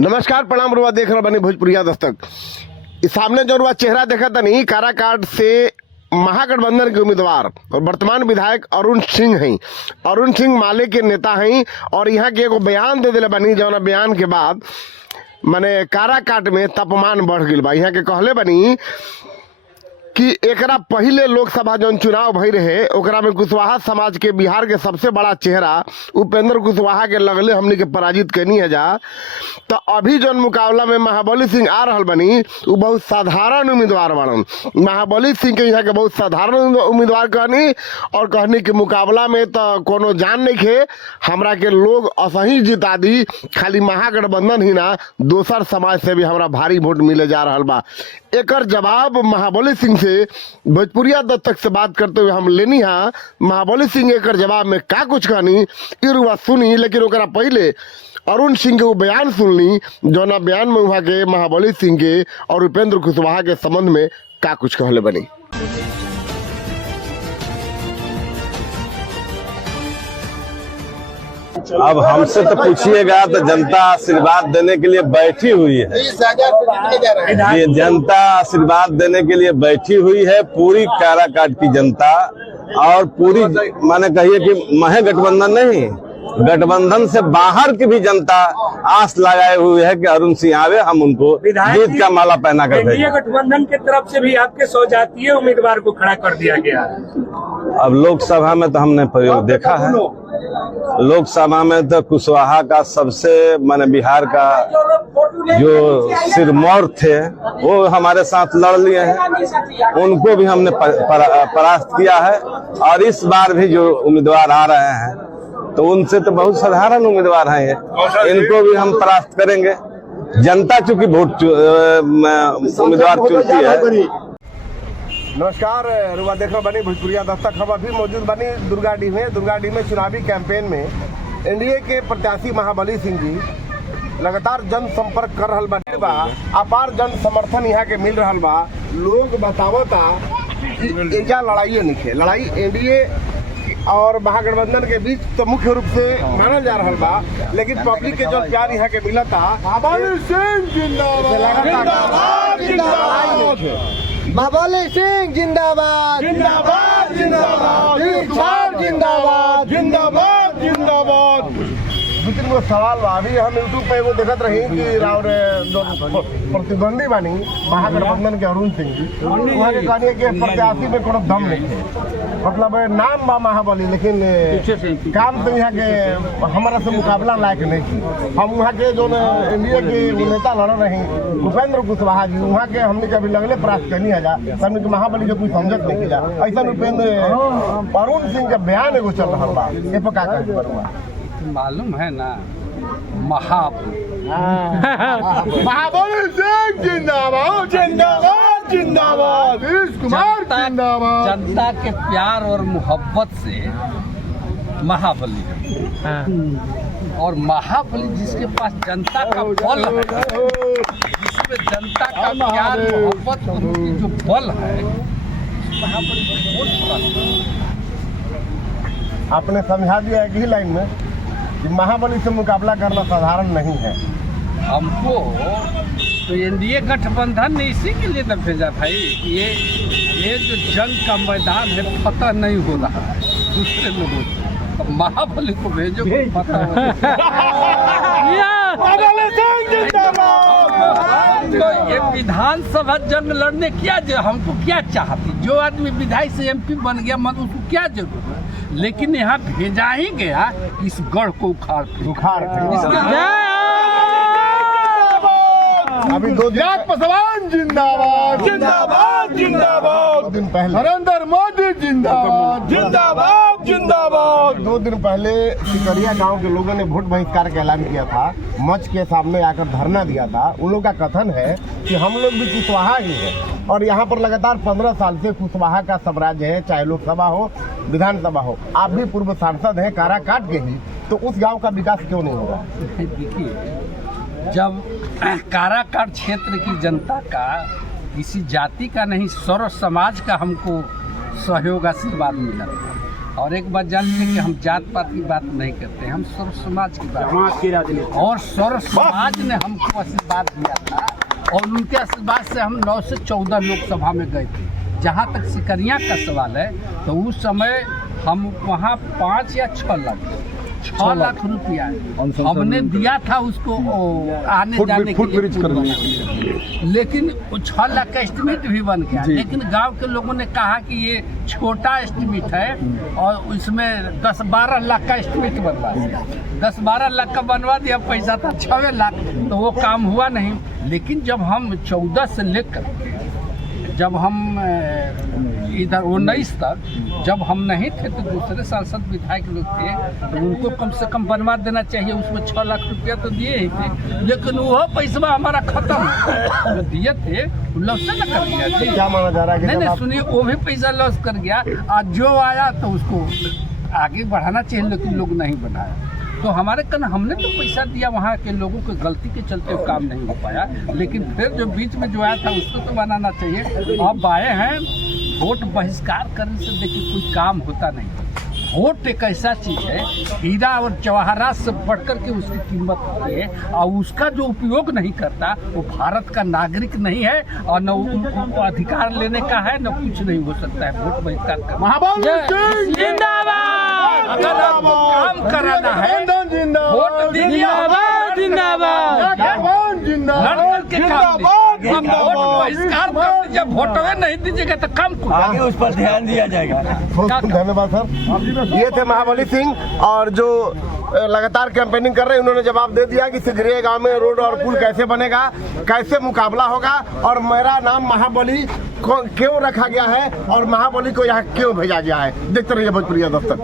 नमस्कार प्रणाम रुआ देख रहा बनी भोजपुरिया दस्तक। इस सामने जो रुआ चेहरा देखा था नहीं, काराकाट से महागठबंधन के उम्मीदवार और वर्तमान विधायक अरुण सिंह हैं। अरुण सिंह माले के नेता हैं और यहाँ के एगो बयान दे दिले बनी, जौन बयान के बाद माने काराकाट में तापमान बढ़ गई बा। यहाँ के कहले बनी कि एकरा पहले लोकसभा जौन चुनाव भई रहे ओकरा में कुशवाहा समाज के बिहार के सबसे बड़ा चेहरा उपेंद्र कुशवाहा के लगले हमनी के पराजित कैनी है जा। तो अभी जौन मुकाबला में महाबली सिंह आ रहल बनी वो बहुत साधारण उम्मीदवार बनन। महाबली सिंह के यहाँ के बहुत साधारण उम्मीदवार कहनी और कहनी कि मुकाबला में तो कोनो जान नहीं खे, हमरा के लोग असही जिता दी, खाली महागठबंधन ही ना दोसर समाज से भी हमरा भारी वोट मिले जा रहा बा। एकर जवाब महाबली सिंह से भोजपुरिया दस्तक से बात करते हुए हम लेनी है। महाबली सिंह एकर जवाब में का कुछ कहनी इरुआ सुनी, लेकिन ओकरा पहले अरुण सिंह के वो बयान सुनली जौना बयान में वहाँ के महाबली सिंह के और उपेंद्र कुशवाहा के संबंध में का कुछ कहले बनी। अब हमसे तो पूछिएगा तो जनता आशीर्वाद देने के लिए बैठी हुई है। ये जनता आशीर्वाद देने के लिए बैठी हुई है, पूरी काराकाट की जनता और पूरी माने कहिए कि महागठबंधन नहीं, गठबंधन से बाहर की भी जनता आस लगाए हुए है कि अरुण सिंह आवे, हम उनको जीत का माला पहना कर देंगे। गठबंधन की तरफ से भी आपके सौजातीय उम्मीदवार को खड़ा कर दिया गया। अब लोकसभा में तो हमने प्रयोग देखा है, लोकसभा में तो कुशवाहा का सबसे माने बिहार का जो सिरमौर थे वो हमारे साथ लड़ लिए हैं, उनको भी हमने परास्त किया है। और इस बार भी जो उम्मीदवार आ रहे हैं तो उनसे तो बहुत साधारण उम्मीदवार हैं, इनको भी हम परास्त करेंगे। जनता चूंकि वोट उम्मीदवार चुनती है। नमस्कार रुआ देखो बनी भोजपुरिया दस्तक। हम अभी मौजूद बनी दुर्गाडीह में चुनावी कैंपेन में एनडीए के प्रत्याशी महाबली सिंह जी लगातार जनसंपर्क कर रहल बा। अपार जन समर्थन यहाँ के मिल रहा बा। लोग बतावता कि एजा लड़ाई नहीं है, लड़ाई एनडीए और महागठबंधन के बीच तो मुख्य रूप से माना जा रहा बा, लेकिन पब्लिक के जो प्यार यहाँ के मिला था महाबली सिंह जिंदाबाद जिंदाबाद जिंदाबाद जिंदाबाद जिंदाबाद जिंदाबाद। दो तीन गो सवाल बा। अभी हम यूट्यूब पे वो देखत रही कि राव जो प्रतिद्वंदी बानी महागठबंधन के अरुण सिंह जी, वहाँ के कहनी कि प्रत्याशी में कोनो दम नहीं है, मतलब नाम बा महाबली लेकिन काम तो यहाँ के हमारा से मुकाबला लायक नहीं थी। हम वहाँ के जो एनडीए के नेता लड़ रहे उपेंद्र कुशवाहा जी, वहाँ के हमने कभी लगले प्राप्त करनी है जा, हमने के महाबली जो कुछ समझत नहीं जा। ऐसा उपेंद्र अरुण सिंह का बयान एगो चल रहा बा, ये पर का कहे मालूम है ना, महाबली सिंह जिंदाबाद जिंदाबाद जिंदाबाद जिंदाबाद। जनता के प्यार और मोहब्बत से महाबली है। और महाबली जिसके पास जनता का बल है, जिसमें जनता का प्यार मोहब्बत उनकी जो बल है, महाबली आपने समझा दिया एक ही लाइन में कि महाबली से मुकाबला करना साधारण नहीं है। हमको तो एनडीए गठबंधन ने इसी के लिए न भेजा था। ये जो जंग का मैदान है फतह नहीं हो रहा है दूसरे लोगों से, तो महाबली को भेजो फतह तो ये विधानसभा जंग लड़ने क्या हमको क्या चाहती, जो आदमी विधायक से एमपी बन गया मतलब उसको क्या जरूरत है, लेकिन यहाँ भेजा ही गया इस गढ़ को उखाड़ अभी दो पासवान जिंदाबाद जिंदाबाद जिंदाबाद। 2 दिन पहले नरेंद्र मोदी जिंदाबाद जिंदाबाद जिंदाबाद। 2 दिन पहले सिकरिया गांव के लोगों ने वोट बहिष्कार का ऐलान किया था, मंच के सामने आकर धरना दिया था। उन लोगों का कथन है कि हम लोग भी कुशवाहा ही है और यहाँ पर लगातार 15 साल से कुशवाहा का साम्राज्य है, चाहे लोकसभा हो विधानसभा हो। आप भी पूर्व सांसद हैं काराकाट के ही, तो उस गाँव का विकास क्यों नहीं होगा? देखिए, जब काराकाट क्षेत्र की जनता का किसी जाति का नहीं सर्व समाज का हमको सहयोग आशीर्वाद मिला और एक बात जानते हैं कि हम जात पात की बात नहीं करते, हम सर्व समाज की बात और सर्व समाज ने हमको आशीर्वाद दिया था और उनके आशीर्वाद से हम 9 से 14 लोकसभा में गए थे। जहाँ तक सिकरिया का सवाल है तो उस समय हम वहाँ 5 या 6 लाख रुपया हमने दिया था उसको आने जाने के लिए, लेकिन 6 लाख का एस्टिमेट भी बन गया। लेकिन गांव के लोगों ने कहा कि ये छोटा एस्टिमेट है और इसमें 10-12 लाख का एस्टिमेट बनवा दिया। 10-12 लाख का बनवा दिया, पैसा था 6 लाख, तो वो काम हुआ नहीं। लेकिन जब हम 14 से लेकर जब हम इधर 19 तक जब हम नहीं थे तो दूसरे सांसद विधायक लोग थे, तो उनको कम से कम बनवा देना चाहिए। उसमें 6 लाख रुपया तो दिए ही थे, लेकिन वो पैसा हमारा खत्म जो दिए थे लॉस न कर दिया। क्या माना जा रहा है? नहीं सुनिए, वो भी पैसा लॉस कर गया। आज जो आया तो उसको आगे बढ़ाना चाहिए, लेकिन लोग नहीं बढ़ाया। तो हमारे कन हमने तो पैसा दिया, वहाँ के लोगों की गलती के चलते वो काम नहीं हो पाया। लेकिन फिर जो बीच में जो आया था उसको तो बनाना चाहिए। अब आए हैं, वोट बहिष्कार करने से देखिए कोई काम होता नहीं। वोट एक ऐसा चीज़ है, हीरा और जवाहरात से बढ़कर के उसकी कीमत होती है, और उसका जो उपयोग नहीं करता वो भारत का नागरिक नहीं है और न उनको अधिकार लेने का है, न कुछ नहीं हो सकता है। वोट बहिष्कार करना जिंदाबाद। अगर आपको काम कराना है वोट दीजिए, लड़कर के काम दीजिए। अब वोट बहिष्कार कर दीजिए, वोटवे नहीं दीजिएगा तो काम को आगे उस पर ध्यान दिया जाएगा। धन्यवाद सर। ये थे महाबली सिंह, और जो लगातार कैंपेनिंग कर रहे हैं, उन्होंने जवाब दे दिया कि सिगरिया गांव में रोड और पुल कैसे बनेगा, कैसे मुकाबला होगा, और मेरा नाम महाबली क्यों रखा गया है और महाबली को यहाँ क्यों भेजा गया है। देखते रहिए भोजपुरिया दस्तक।